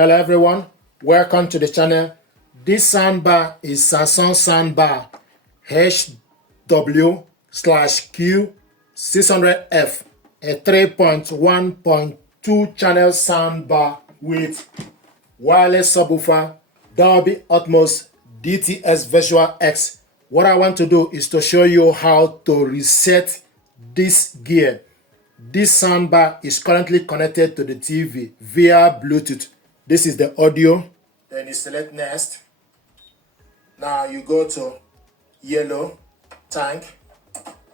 Hello everyone, welcome to the channel. This soundbar is Samsung Soundbar HW-Q600F, a 3.1.2 channel soundbar with wireless subwoofer, Dolby Atmos, DTS Visual X. What I want to do is to show you how to reset this gear. This soundbar is currently connected to the TV via Bluetooth. This is the audio. Then you select next. Now you go to yellow tank,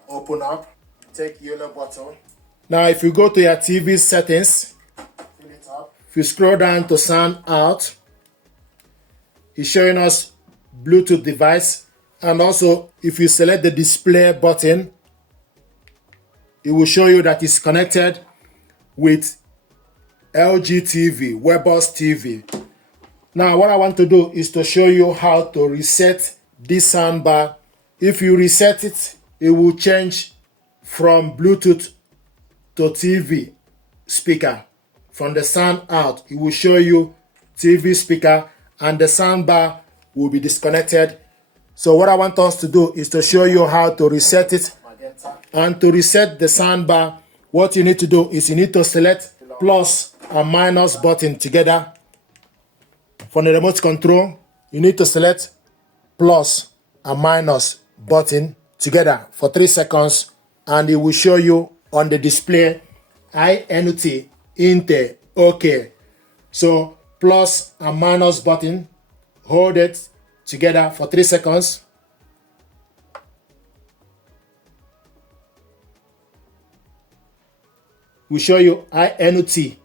open up, take yellow button. Now if you go to your TV settings, fill it up. If you scroll down to sound out, it's showing us Bluetooth device. And also if you select the display button, it will show you that it's connected with LG TV, Weber's TV. Now what I want to do is to show you how to reset this soundbar. If you reset it, it will change from Bluetooth to TV speaker. From the sound out, it will show you TV speaker and the soundbar will be disconnected. So what I want us to do is to show you how to reset it. And to reset the soundbar, what you need to do is you need to select plus and minus button together. From the remote control, you need to select plus and minus button together for 3 seconds, and it will show you on the display INT, INT, OK. So plus and minus button, hold it together for 3 seconds. Will show you INT.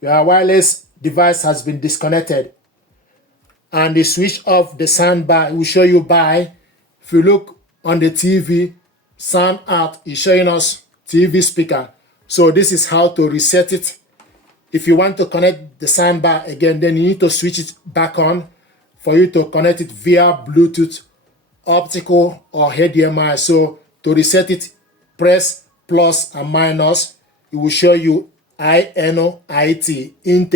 Your wireless device has been disconnected, and the switch off the soundbar will show you by. If you look on the TV, sound out is showing us TV speaker. So this is how to reset it. If you want to connect the soundbar again, then you need to switch it back on for you to connect it via Bluetooth, optical, or HDMI. So to reset it, press plus and minus. It will show you INT, INT,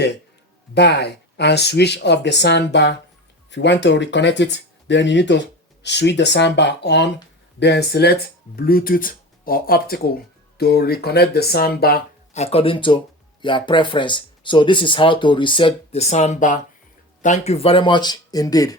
by, and switch off the soundbar. If you want to reconnect it, then you need to switch the soundbar on, then select Bluetooth or optical to reconnect the soundbar according to your preference. So this is how to reset the soundbar. Thank you very much indeed.